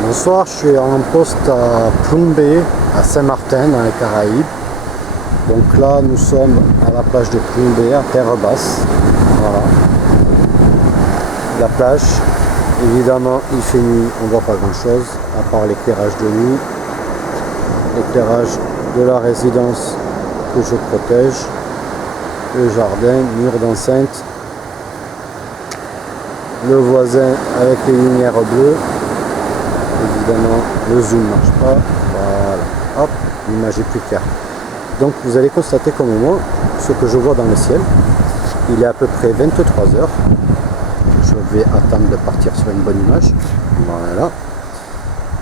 Bonsoir, je suis en poste à Ploumbay, à Saint-Martin, dans les Caraïbes. Donc là, nous sommes à la plage de Ploumbay, à terre basse. Voilà. La plage, évidemment, il fait nuit, on ne voit pas grand-chose, à part l'éclairage de nuit, l'éclairage de la résidence que je protège, le jardin, mur d'enceinte, le voisin avec les lumières bleues. Évidemment, le zoom ne marche pas. Voilà, hop, l'image est plus claire. Donc vous allez constater comme moi ce que je vois dans le ciel. Il est à peu près 23 heures. Je vais attendre de partir sur une bonne image. Voilà.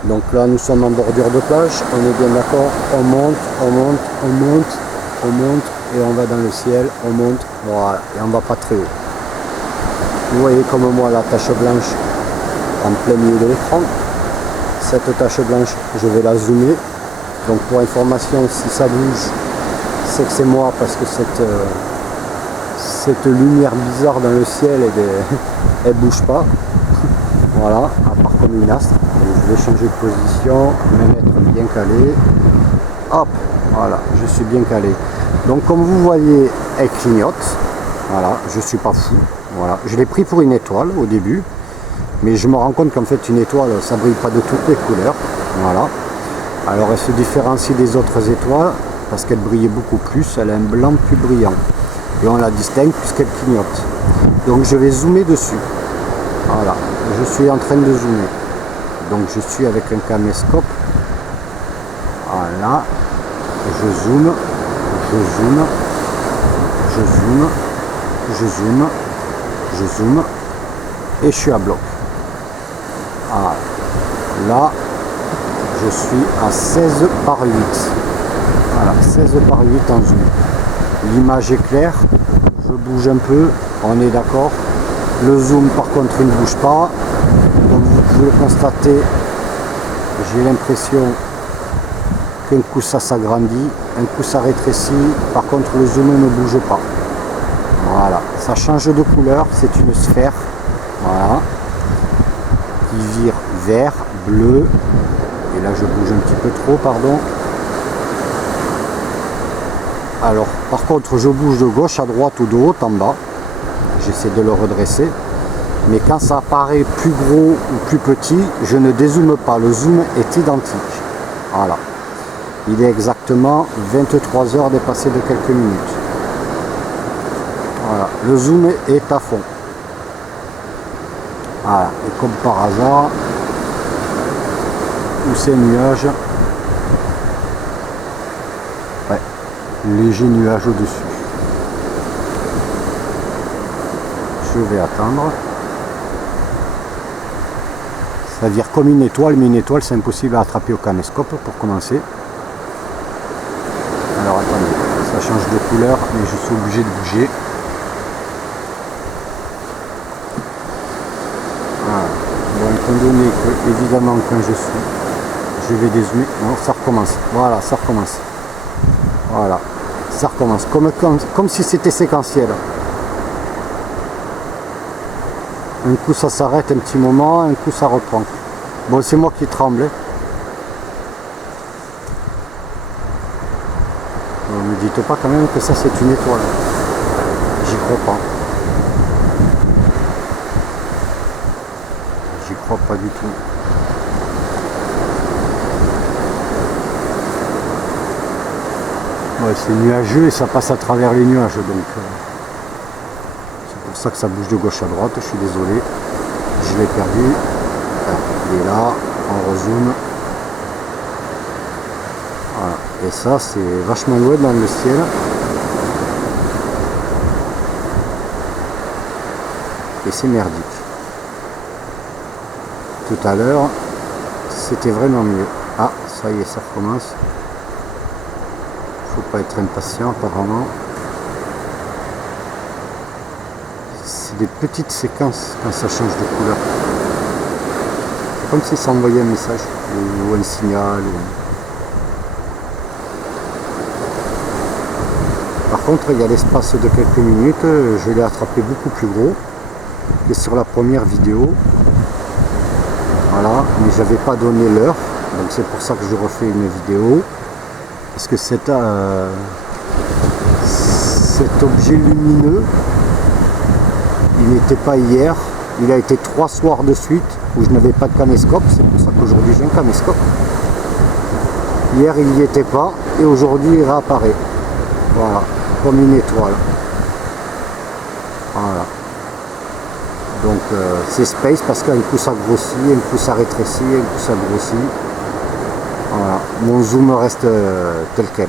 Donc là, nous sommes en bordure de plage. On est bien d'accord. On monte, on monte, on monte, on monte et on va dans le ciel. On monte, voilà, et on va pas très haut. Vous voyez comme moi la tache blanche en plein milieu de l'écran. Cette tache blanche, je vais la zoomer. Donc pour information, si ça bouge, c'est que c'est moi parce que cette lumière bizarre dans le ciel, elle bouge pas. Voilà, à part comme une astre. Donc je vais changer de position, me mettre bien calé. Hop, voilà, je suis bien calé. Donc comme vous voyez, elle clignote. Voilà, je suis pas fou. Voilà, je l'ai pris pour une étoile au début. Mais je me rends compte qu'en fait une étoile, ça brille pas de toutes les couleurs. Voilà. Alors elle se différencie des autres étoiles parce qu'elle brille beaucoup plus, elle a un blanc plus brillant. Et on la distingue puisqu'elle clignote. Donc je vais zoomer dessus. Voilà. Je suis en train de zoomer. Donc je suis avec un caméscope. Voilà. Je zoome. Je zoome. Je zoome. Je zoome. Je zoome. Et je suis à bloc. Ah, là, je suis à 16 par 8. Voilà, 16 par 8 en zoom. L'image est claire, je bouge un peu, on est d'accord. Le zoom, par contre, il ne bouge pas. Comme vous pouvez le constater, j'ai l'impression qu'un coup ça s'agrandit, un coup ça rétrécit. Par contre, le zoom ne bouge pas. Voilà, ça change de couleur, c'est une sphère. Voilà. Qui vire vert, bleu, et là je bouge un petit peu trop, pardon. Alors par contre je bouge de gauche à droite ou de haut en bas, j'essaie de le redresser, mais quand ça apparaît plus gros ou plus petit, je ne dézoome pas, le zoom est identique. Voilà, il est exactement 23 heures dépassées de quelques minutes. Voilà, le zoom est à fond. Voilà, et comme par hasard, où c'est nuage, ouais, léger nuage au-dessus. Je vais attendre. Ça vire comme une étoile, mais une étoile c'est impossible à attraper au caméscope pour commencer. Alors attendez, ça change de couleur, mais je suis obligé de bouger. Bon, étant donné que, évidemment, quand je vais dézoomer, non, ça recommence. Voilà, ça recommence. Voilà, ça recommence. Comme si c'était séquentiel. Un coup, ça s'arrête un petit moment, un coup, ça reprend. Bon, c'est moi qui tremble. Ne me dites pas quand même que ça, c'est une étoile. J'y crois pas. J'y crois pas du tout. Ouais, c'est nuageux et ça passe à travers les nuages, donc c'est pour ça que ça bouge de gauche à droite. Je suis désolé, je l'ai perdu. Alors, il est là, on rezoome. Voilà. Et ça, c'est vachement loin dans le ciel. Et c'est merdique. Tout à l'heure, c'était vraiment mieux. Ah, ça y est, ça recommence. Faut pas être impatient, apparemment. C'est des petites séquences quand ça change de couleur. C'est comme si ça envoyait un message ou un signal. Par contre, il y a l'espace de quelques minutes, je l'ai attrapé beaucoup plus gros que sur la première vidéo. Voilà, mais j'avais pas donné l'heure, donc c'est pour ça que je refais une vidéo, parce que cet objet lumineux, il n'était pas hier, il a été 3 soirs de suite où je n'avais pas de caméscope, c'est pour ça qu'aujourd'hui j'ai un caméscope. Hier il n'y était pas et aujourd'hui il réapparaît, voilà, comme une étoile. Voilà. Donc c'est space parce qu'un coup ça grossit, un coup ça rétrécit, un coup ça grossit. Voilà. Mon zoom reste tel quel.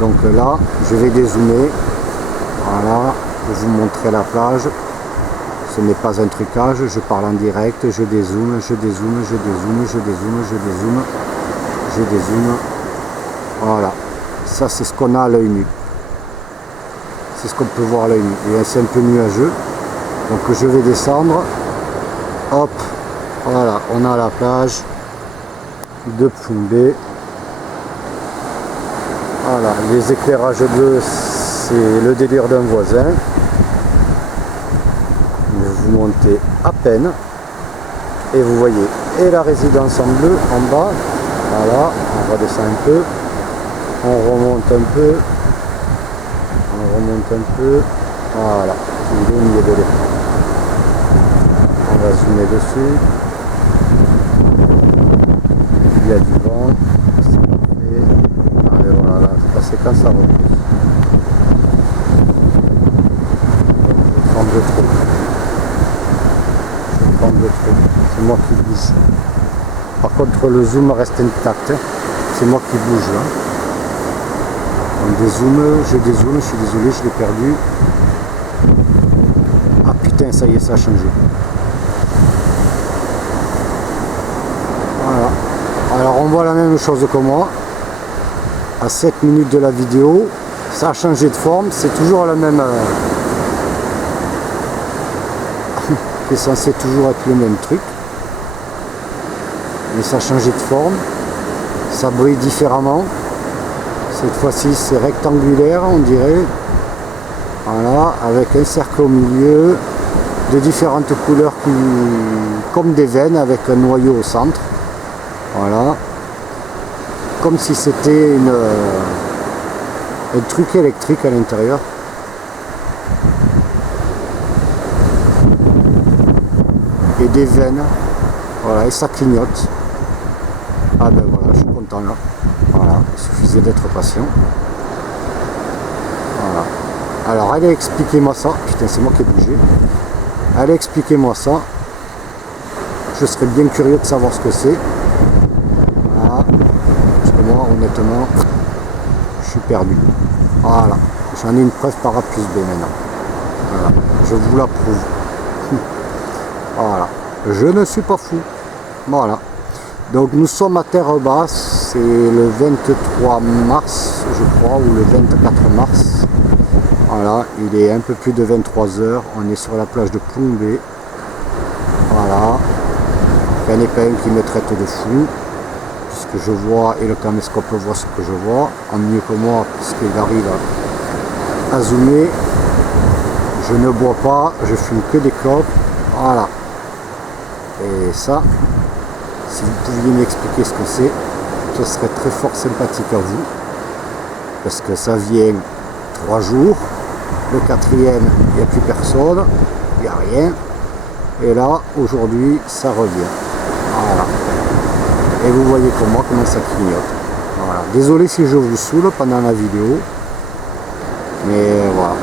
Donc là, je vais dézoomer. Voilà, pour vous montrer la plage. Ce n'est pas un trucage, je parle en direct, je dézoome, je dézoome, je dézoome, je dézoome, je dézoome, je dézoome. Voilà, ça c'est ce qu'on a à l'œil nu. C'est ce qu'on peut voir à l'œil nu. Et c'est un peu nuageux. Donc je vais descendre. Hop, voilà, on a la plage de Ploumbé. Voilà, les éclairages bleus, c'est le délire d'un voisin. Vous montez à peine et vous voyez et la résidence en bleu en bas. Voilà, on redescend un peu, on remonte un peu, on remonte un peu. Voilà, il est au milieu de l'écran. On va zoomer dessus. Il y a du vent. Allez, voilà, c'est quand ça repousse. Je tremble trop. C'est moi qui bouge. Par contre le zoom reste intact, c'est moi qui bouge là. On dézoome, je dézoome, je suis désolé, je l'ai perdu. Ah putain, ça y est, ça a changé. Voilà. Alors on voit la même chose que moi. À 7 minutes de la vidéo, ça a changé de forme, c'est toujours la même. C'est censé toujours être le même truc, mais ça a changé de forme, ça brille différemment. Cette fois-ci c'est rectangulaire, on dirait, voilà, avec un cercle au milieu, de différentes couleurs comme des veines, avec un noyau au centre, voilà, comme si c'était un truc électrique à l'intérieur. Et des veines, voilà, et ça clignote. Ah ben voilà, je suis content là. Voilà, il suffisait d'être patient. Voilà. Alors allez expliquez-moi ça. Putain, c'est moi qui ai bougé. Allez expliquez-moi ça. Je serais bien curieux de savoir ce que c'est. Voilà. Parce que moi, honnêtement, je suis perdu. Voilà. J'en ai une preuve par A plus B maintenant. Voilà. Je vous la prouve. Voilà, je ne suis pas fou. Voilà. Donc nous sommes à terre basse, c'est le 23 mars, je crois, ou le 24 mars. Voilà, il est un peu plus de 23 h, on est sur la plage de Ploumbé. Voilà. Il n'y en a pas un qui me traite de fou, puisque je vois, et le caméscope voit ce que je vois, en mieux que moi, puisqu'il arrive à zoomer. Je ne bois pas, je fume que des clopes. Voilà. Et ça, si vous pouviez m'expliquer ce que c'est, ce serait très fort sympathique à vous. Parce que ça vient 3 jours, le 4e, il n'y a plus personne, il n'y a rien. Et là, aujourd'hui, ça revient. Voilà. Et vous voyez comme moi comment ça clignote. Voilà. Désolé si je vous saoule pendant la vidéo. Mais voilà.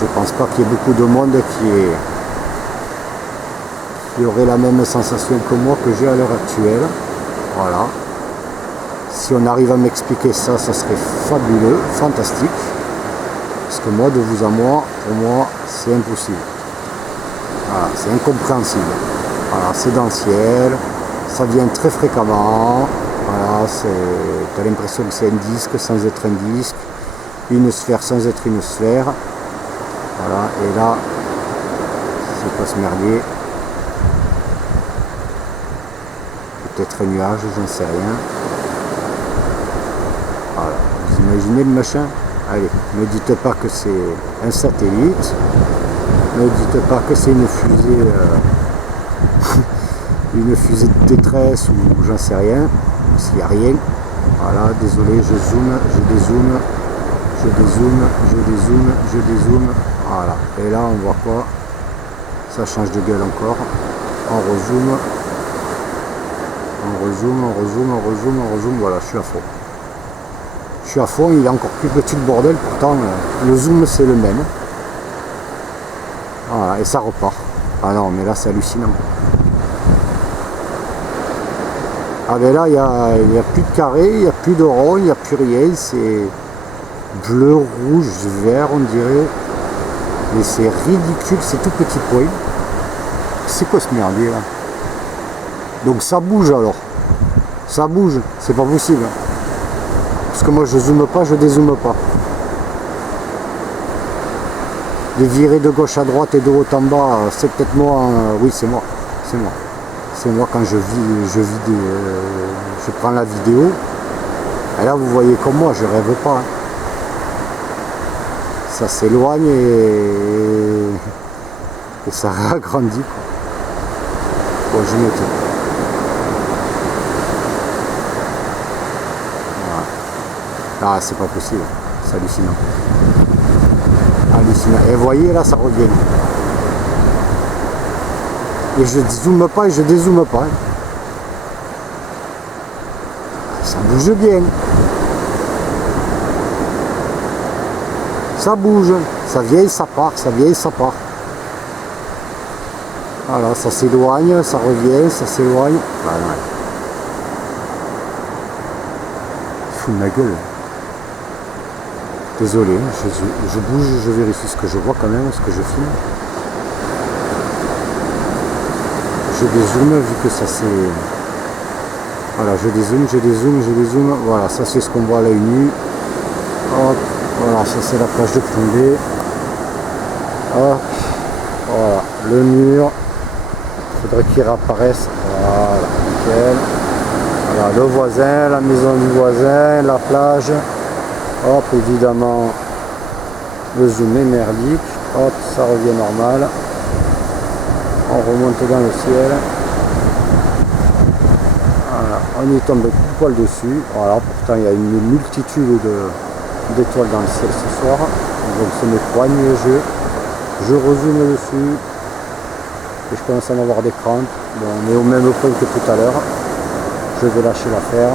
Je pense pas qu'il y ait beaucoup de monde qui aurait la même sensation que moi que j'ai à l'heure actuelle. Voilà. Si on arrive à m'expliquer ça, ça serait fabuleux, fantastique. Parce que moi, de vous à moi, pour moi, c'est impossible. Voilà, c'est incompréhensible. Voilà, c'est dans le ciel, ça vient très fréquemment. Voilà, tu as l'impression que c'est un disque sans être un disque, une sphère sans être une sphère. Voilà, et là, c'est pas ce merdier. Peut-être un nuage, j'en sais rien. Voilà, vous imaginez le machin? Allez, ne dites pas que c'est un satellite, ne dites pas que c'est une fusée une fusée de détresse ou j'en sais rien, s'il n'y a rien. Voilà, désolé, je zoome, je dézoome, je dézoome, je dézoome, je dézoome. Voilà, et là on voit quoi? Ça change de gueule encore. On rezoome, on rezoome, on rezoome, on rezoome, on rezoome. Voilà, je suis à fond. Je suis à fond, il est encore plus petit le bordel, pourtant le zoom c'est le même. Voilà, et ça repart. Ah non, mais là c'est hallucinant. Ah ben là, il n'y a plus de carré, il n'y a plus de rond, il n'y a plus rien. C'est bleu, rouge, vert, on dirait. Mais c'est ridicule, c'est tout petit point. C'est quoi ce merdier là? Donc ça bouge alors. Ça bouge, c'est pas possible. Parce que moi je zoome pas, je dézoome pas. De virer de gauche à droite et de haut en bas, c'est peut-être moi, oui c'est moi. C'est moi. C'est moi quand je prends la vidéo. Et là vous voyez comme moi, je rêve pas. Hein. Ça s'éloigne et ça agrandit quoi. Bon, je me tais. Voilà. Ah, c'est pas possible. C'est hallucinant. Hallucinant. Et vous voyez, là, ça revient. Et je zoome pas et je dézoome pas. Ça bouge bien. Ça bouge. Ça vient, ça part. Ça vient, ça part. Voilà, ça s'éloigne, ça revient, ça s'éloigne. Voilà. Il fout de ma gueule. Désolé, je bouge, je vérifie ce que je vois quand même, ce que je filme. Je dézoome vu que ça c'est... Voilà, je dézoome, je dézoome, je dézoome. Voilà, ça c'est ce qu'on voit à l'œil nu. Hop, voilà, ça c'est la plage de Condé. Hop, voilà, le mur. Il faudrait qu'il réapparaisse. Voilà, nickel. Voilà, le voisin, la maison du voisin, la plage. Hop, évidemment, le zoom est merdique. Hop, ça revient normal. On remonte dans le ciel. Voilà, on y tombe tout poil dessus. Voilà, pourtant il y a une multitude d'étoiles dans le ciel ce soir. Donc ce n'est pas nuageux. Je rezoome dessus. Et je commence à en avoir des crampes. Bon, on est au même point que tout à l'heure. Je vais lâcher l'affaire.